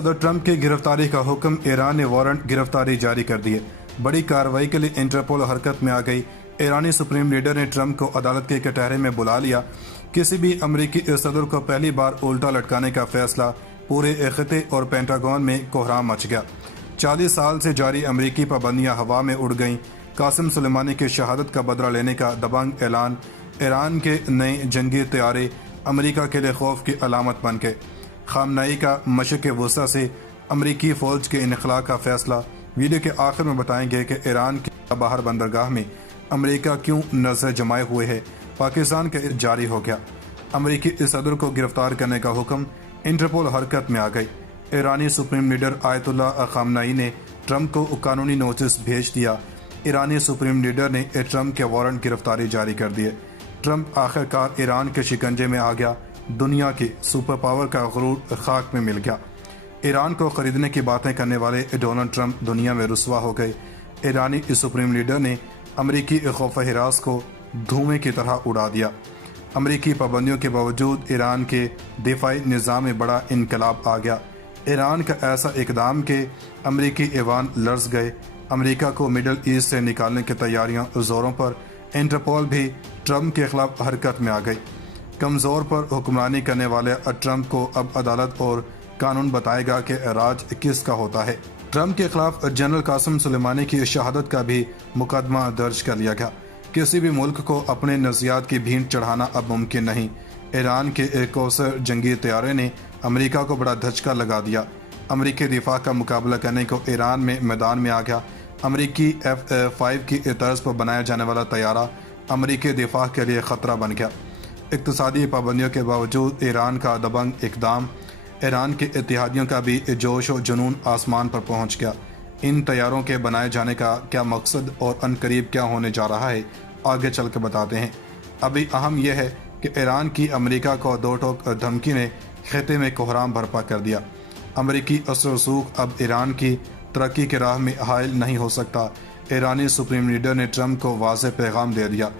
सदर ट्रंप की गिरफ्तारी का हुक्म, ईरान ने वारंट गिरफ्तारी जारी कर दिए। बड़ी कार्रवाई के लिए इंटरपोल हरकत में आ गई। ईरानी सुप्रीम लीडर ने ट्रंप को अदालत के कटहरे में बुला लिया। किसी भी अमरीकी सदर को पहली बार उल्टा लटकाने का फैसला, पूरे खिते और पेंटागन में कोहराम मच गया। 40 साल से जारी अमरीकी पाबंदियां हवा में उड़ गईं। कासिम सुलेमानी की शहादत का बदला लेने का दबंग ऐलान। ईरान के नए जंगी तैयारे अमरीका के लिए खौफ की अलामत बन गए। खामनाई का मशक़ वुस्ता से अमरीकी फ़ौज के इनखला का फैसला। वीडियो के आखिर में बताएंगे कि ईरान के बाहर बंदरगाह में अमरीका क्यों नजर जमाए हुए है। पाकिस्तान का जारी हो गया। अमरीकी सदर को गिरफ्तार करने का हुक्म, इंटरपोल हरकत में आ गई। ईरानी सुप्रीम लीडर आयतुल्लाह खामनाई ने ट्रंप को कानूनी नोटिस भेज दिया। ईरानी सुप्रीम लीडर ने ट्रंप के वारंट गिरफ्तारी जारी कर दिए। ट्रंप आखिरकार ईरान के शिकंजे में आ गया। दुनिया की सुपर पावर का गुरूर खाक में मिल गया। ईरान को खरीदने की बातें करने वाले डोनाल्ड ट्रंप दुनिया में रुसवा हो गए। ईरानी सुप्रीम लीडर ने अमरीकी खौफ हिरास को धुएं की तरह उड़ा दिया। अमरीकी पाबंदियों के बावजूद ईरान के दिफाई निज़ाम में बड़ा इनकलाब आ गया। ईरान का ऐसा इकदाम के अमरीकी ऐवान लर्ज गए। अमरीका को मिडल ईस्ट से निकालने की तैयारियां जोरों पर। इंटरपोल भी ट्रंप के खिलाफ हरकत में आ गई। कमज़ोर पर हुक्मरानी करने वाले ट्रंप को अब अदालत और कानून बताएगा कि राज किसका होता है। ट्रंप के खिलाफ जनरल कासिम सुलेमानी की शहादत का भी मुकदमा दर्ज कर लिया गया। किसी भी मुल्क को अपने नज़रियात की भींट चढ़ाना अब मुमकिन नहीं। ईरान के एक कौसर जंगी तैयारे ने अमरीका को बड़ा धचका लगा दिया। अमरीकी दिफा का मुकाबला करने को ईरान में मैदान में आ गया। अमरीकी F-5 की तर्ज पर बनाया जाने वाला तैयारा अमरीकी दिफा के लिए ख़तरा बन गया। इक़्तिसादी पाबंदियों के बावजूद ईरान का दबंग इक़दाम, ईरान के इत्तेहादियों का भी जोश और जुनून आसमान पर पहुंच गया। इन तैयारों के बनाए जाने का क्या मकसद और अनकरीब क्या होने जा रहा है, आगे चल के बताते हैं। अभी अहम यह है कि ईरान की अमेरिका को दो टोक धमकी ने खिते में कोहराम बर्पा कर दिया। अमरीकी असर रसूख अब ईरान की तरक्की की राह में हायल नहीं हो सकता। ईरानी सुप्रीम लीडर ने ट्रंप को वाज़ेह पैगाम दे दिया।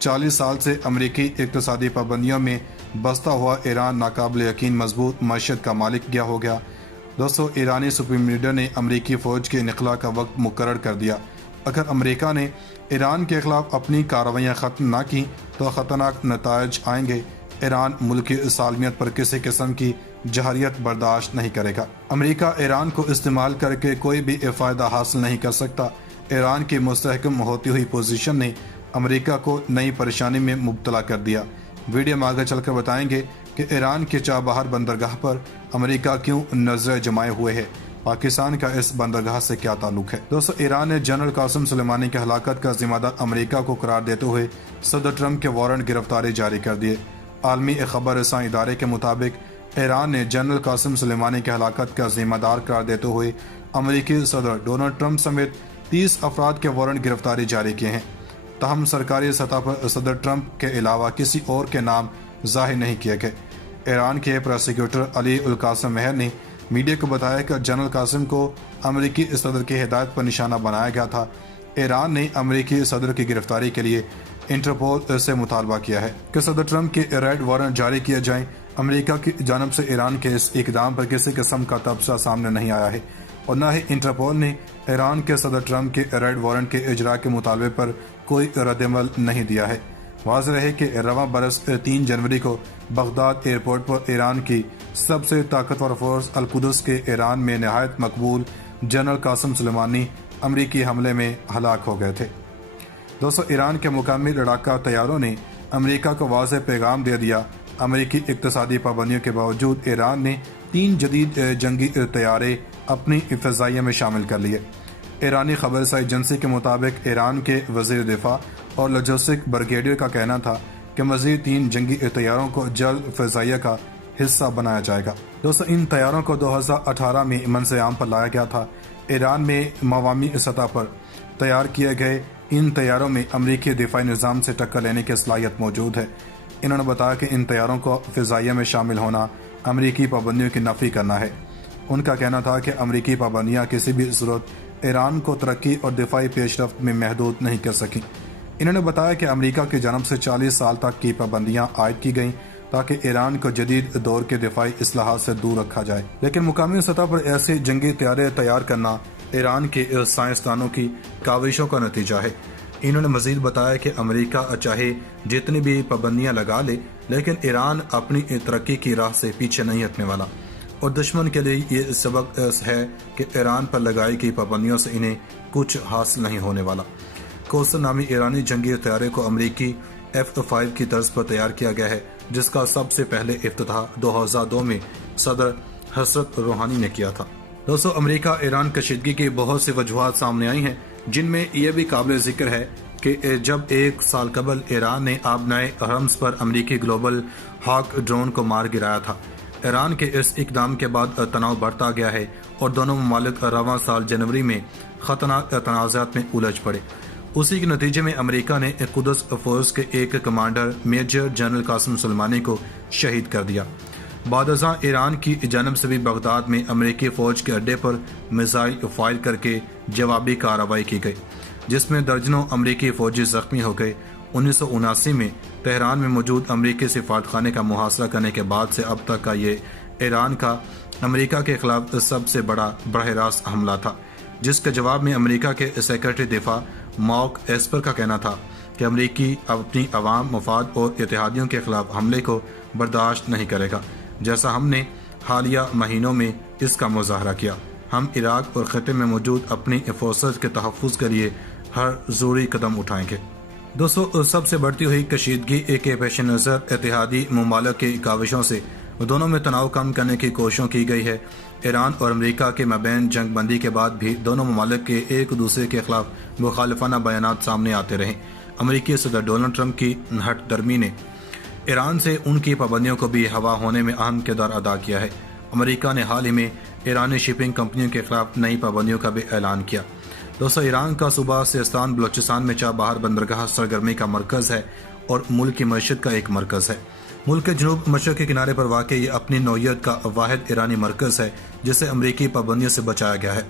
40 साल से अमरीकी इक़्तिसादी पाबंदियों में बसता हुआ ईरान नाकाबिल यकीन मजबूत मईशत का मालिक क्या हो गया। दोस्तों, ईरानी सुप्रीम लीडर ने अमरीकी फ़ौज के इनखला का वक्त मुकर्रर कर दिया। अगर अमरीका ने ईरान के खिलाफ अपनी कार्रवाइयाँ ख़त्म न की तो ख़तरनाक नताइज आएंगे। ईरान मुल्क की सालमियत पर किसी किस्म की जहरियत बर्दाश्त नहीं करेगा। अमरीका ईरान को इस्तेमाल करके कोई भी फ़ायदा हासिल नहीं कर सकता। ईरान की मुस्तहकम होती हुई पोजीशन ने अमेरिका को नई परेशानी में मुब्तला कर दिया। वीडियो में आगे चलकर बताएंगे कि ईरान के चाबहार बंदरगाह पर अमेरिका क्यों नजर जमाए हुए है। पाकिस्तान का इस बंदरगाह से क्या ताल्लुक है। दोस्तों, ईरान ने जनरल कासिम सुलेमानी की हलाकत का जिम्मेदार अमेरिका को करार देते हुए सदर ट्रंप के वारंट गिरफ्तारी जारी कर दिए। आलमी खबर रसां इदारे के मुताबिक ईरान ने जनरल कासिम सुलेमानी की हलाकत का जिम्मेदार करार देते हुए अमरीकी सदर डोनाल्ड ट्रंप समेत 30 अफराद के वारंट गिरफ्तारी जारी किए हैं। तहम सरकारी सतह पर सदर ट्रंप के अलावा किसी और के नाम जाहिर नहीं किए गए। ईरान के प्रोसिक्यूटर अली उल कासिम मेहर ने मीडिया को बताया कि जनरल कासिम को अमरीकी सदर की हिदायत पर निशाना बनाया गया था। ईरान ने अमरीकी सदर की गिरफ्तारी के लिए इंटरपोल से मुतालबा किया है कि सदर ट्रंप के अरेस्ट वारंट जारी किए जाएं। अमेरिका की जानब से ईरान के इस इकदाम पर किसी किस्म का तबसरा सामने नहीं आया है और न ही इंटरपोल ने ईरान के सदर ट्रंप के अरेस्ट वारंट के इजरा के मुतालबे पर कोई रद्दमल नहीं दिया है। वाज़ेह रहे कि रवां बरस 3 जनवरी को बगदाद एयरपोर्ट पर ईरान की सबसे ताकतवर फोर्स अल-कुद्स के ईरान में नहायत मकबूल जनरल कासिम सुलेमानी अमरीकी हमले में हलाक हो गए थे। दोस्तों, ईरान के मुकामी लड़ाका तैयारों ने अमरीका को वाज़ेह पैगाम दे दिया। अमरीकी इक़्तिसादी पाबंदियों के बावजूद ईरान ने 3 जदीद जंगी तैयारे अपनी फ़िज़ाइया में शामिल कर लिए। ईरानी खबर एजेंसी के मुताबिक ईरान के वज़ीर दिफा और लॉजिस्टिक ब्रिगेडियर का कहना था कि मज़ीद 3 जंगी तैयारों को जल्द फ़िज़ाइया का हिस्सा बनाया जाएगा। दोस्तों, इन तैयारों को 2018 में मंसूबाबंदी पर लाया गया था। ईरान में मवामी सतह पर तैयार किए गए इन तैयारों में अमरीकी दिफाई निज़ाम से टक्कर लेने की सलाहियत मौजूद है। इन्होंने बताया कि इन तैयारों को फ़िज़ाइया में शामिल होना अमरीकी पाबंदियों की नफ़ी करना है। उनका कहना था कि अमरीकी पाबंदियाँ किसी भी सूरत ईरान को तरक्की और दिफाई पेशरफ्त में महदूद नहीं कर सकी। इन्होंने बताया कि अमरीका की जानब से 40 साल तक की पाबंदियाँ आयद की गईं تاکہ ایران کو جدید دور کے دفاعی اصلاحات سے دور رکھا جائے، لیکن مقامی سطح پر ایسے جنگی طیارے تیار کرنا ایران کے سائنسدانوں کی کاوشوں کا نتیجہ ہے۔ انہوں نے مزید بتایا کہ امریکہ چاہے جتنی بھی پابندیاں لگا لے، لیکن ایران اپنی ترقی کی راہ سے پیچھے نہیں ہٹنے والا، اور دشمن کے لیے یہ سبق ہے کہ ایران پر لگائی گئی پابندیوں سے انہیں کچھ حاصل نہیں ہونے والا۔ کوسر نامی ایرانی جنگی طیارے کو امریکی F-5 کی طرز پر تیار کیا گیا ہے، جس کا سب سے پہلے افتتاح 2002 میں صدر حسرت روحانی نے کیا تھا۔ دوستو، امریکہ ایران کشیدگی کی بہت سی وجوہات سامنے آئی ہیں، جن میں یہ بھی قابل ذکر ہے کہ جب 1 سال قبل ایران نے آبنائے حرمز پر امریکی گلوبل ہاک ڈرون کو مار گرایا تھا، ایران کے اس اقدام کے بعد تناؤ بڑھتا گیا ہے اور دونوں ممالک رواں سال جنوری میں خطرناک تنازعات میں الجھ پڑے۔ اسی کے نتیجے میں امریکہ نے قدس فورس کے ایک کمانڈر میجر جنرل قاسم سلیمانی کو شہید کر دیا۔ بعد ازاں ایران کی جانب سے بھی بغداد میں امریکی فوج کے اڈے پر میزائل فائر کر کے جوابی کارروائی کی گئی، جس میں درجنوں امریکی فوجی زخمی ہو گئے۔ 1979 میں تہران میں موجود امریکی سفارت خانے کا محاصرہ کرنے کے بعد سے اب تک کا یہ ایران کا امریکہ کے خلاف سب سے بڑا براہ راست حملہ تھا، جس کے جواب میں امریکہ کے سیکرٹری دفاع مارک ایسپر کا کہنا تھا کہ امریکی اپنی عوام، مفاد اور اتحادیوں کے خلاف حملے کو برداشت نہیں کرے گا، جیسا ہم نے حالیہ مہینوں میں اس کا مظاہرہ کیا۔ ہم عراق اور خطے میں موجود اپنی فورسز کے تحفظ کے لیے ہر ضروری قدم اٹھائیں گے۔ دوستو، سب سے بڑھتی ہوئی کشیدگی کے پیش نظر اتحادی ممالک کی کاوشوں سے دونوں میں تناؤ کم کرنے کی کوششوں کی گئی ہے۔ ایران اور امریکہ کے مابین جنگ بندی کے بعد بھی دونوں ممالک کے ایک دوسرے کے خلاف مخالفانہ بیانات سامنے آتے رہے۔ امریکی صدر ڈونلڈ ٹرمپ کی ہٹ درمی نے ایران سے ان کی پابندیوں کو بھی ہوا ہونے میں اہم کردار ادا کیا ہے۔ امریکہ نے حال ہی میں ایرانی شپنگ کمپنیوں کے خلاف نئی پابندیوں کا بھی اعلان کیا۔ دوستو، ایران کا صوبہ سیستان بلوچستان میں چابہار بندرگاہ سرگرمی کا مرکز ہے اور ملک کی معیشت کا ایک مرکز ہے۔ ملک کے جنوب مشرقی کنارے پر واقع یہ اپنی نوعیت کا واحد ایرانی مرکز ہے جسے امریکی پابندیوں سے بچایا گیا ہے۔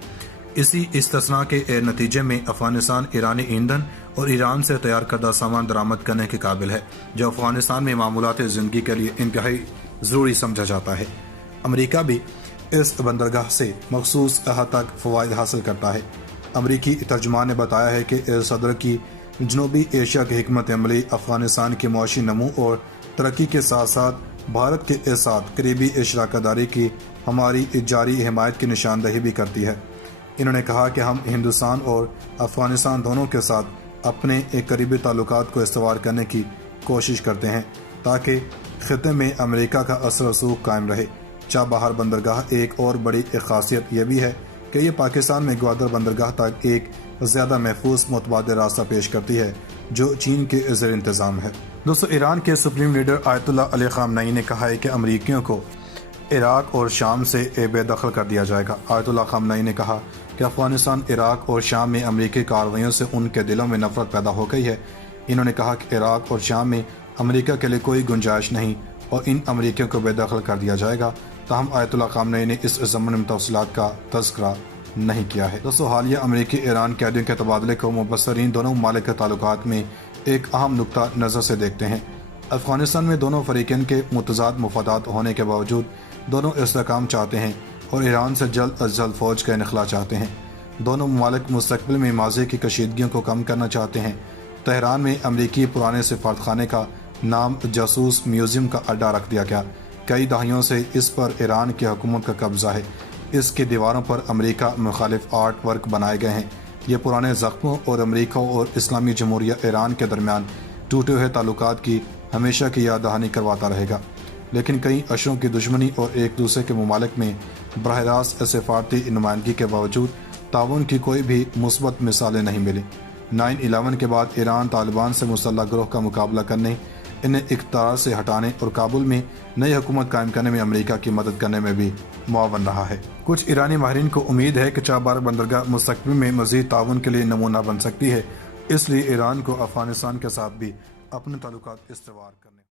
اسی استثناء کے نتیجے میں افغانستان ایرانی ایندھن اور ایران سے تیار کردہ سامان درآمد کرنے کے قابل ہے، جو افغانستان میں معمولات زندگی کے لیے انتہائی ضروری سمجھا جاتا ہے۔ امریکہ بھی اس بندرگاہ سے مخصوص حد تک فوائد حاصل کرتا ہے۔ امریکی ترجمان نے بتایا ہے کہ صدر کی جنوبی ایشیا کی حکمت عملی افغانستان کی معاشی نمو اور ترقی کے ساتھ ساتھ بھارت کے ساتھ قریبی شراکت داری کی ہماری جاری حمایت کی نشاندہی بھی کرتی ہے۔ انہوں نے کہا کہ ہم ہندوستان اور افغانستان دونوں کے ساتھ اپنے قریبی تعلقات کو استوار کرنے کی کوشش کرتے ہیں تاکہ خطے میں امریکہ کا اثر و رسوخ قائم رہے۔ چابہار بندرگاہ ایک اور بڑی خاصیت یہ بھی ہے کہ یہ پاکستان میں گوادر بندرگاہ تک ایک زیادہ محفوظ متبادل راستہ پیش کرتی ہے جو چین کے زیر انتظام ہے۔ دوستو، ایران کے سپریم لیڈر آیت اللہ علی خامنئی نے کہا ہے کہ امریکیوں کو عراق اور شام سے بے دخل کر دیا جائے گا۔ آیت اللہ خامنئی نے کہا کہ افغانستان، عراق اور شام میں امریکی کارروائیوں سے ان کے دلوں میں نفرت پیدا ہو گئی ہے۔ انہوں نے کہا کہ عراق اور شام میں امریکہ کے لیے کوئی گنجائش نہیں اور ان امریکیوں کو بے دخل کر دیا جائے گا۔ تاہم آیت اللہ خامنئی نے اس ضمن میں تفصیلات کا تذکرہ نہیں کیا ہے۔ دوستو، حالیہ امریکی ایران قیدیوں کے تبادلے کو مبصرین دونوں ممالک کے تعلقات میں ایک اہم نقطہ نظر سے دیکھتے ہیں۔ افغانستان میں دونوں فریقین کے متضاد مفادات ہونے کے باوجود دونوں استحکام چاہتے ہیں اور ایران سے جلد از جلد فوج کا انخلا چاہتے ہیں۔ دونوں ممالک مستقبل میں ماضی کی کشیدگیوں کو کم کرنا چاہتے ہیں۔ تہران میں امریکی پرانے سفارت خانے کا نام جاسوس میوزیم کا اڈا رکھ دیا گیا۔ کئی دہائیوں سے اس پر ایران کی حکومت کا قبضہ ہے۔ اس کی دیواروں پر امریکہ مخالف آرٹ ورک بنائے گئے ہیں۔ یہ پرانے زخموں اور امریکہ اور اسلامی جمہوریہ ایران کے درمیان ٹوٹے ہوئے تعلقات کی ہمیشہ کی یاد دہانی کرواتا رہے گا۔ لیکن کئی عشروں کی دشمنی اور ایک دوسرے کے ممالک میں براہ راست سفارتی نمائندگی کے باوجود تعاون کی کوئی بھی مثبت مثالیں نہیں ملی۔ 9/11 کے بعد ایران طالبان سے مسلح گروہ کا مقابلہ کرنے، انہیں اقتدار سے ہٹانے اور کابل میں نئی حکومت قائم کرنے میں امریکہ کی مدد کرنے میں بھی معاون رہا ہے۔ کچھ ایرانی ماہرین کو امید ہے کہ چابہار بندرگاہ مستقبل میں مزید تعاون کے لیے نمونہ بن سکتی ہے، اس لیے ایران کو افغانستان کے ساتھ بھی اپنے تعلقات استوار کرنے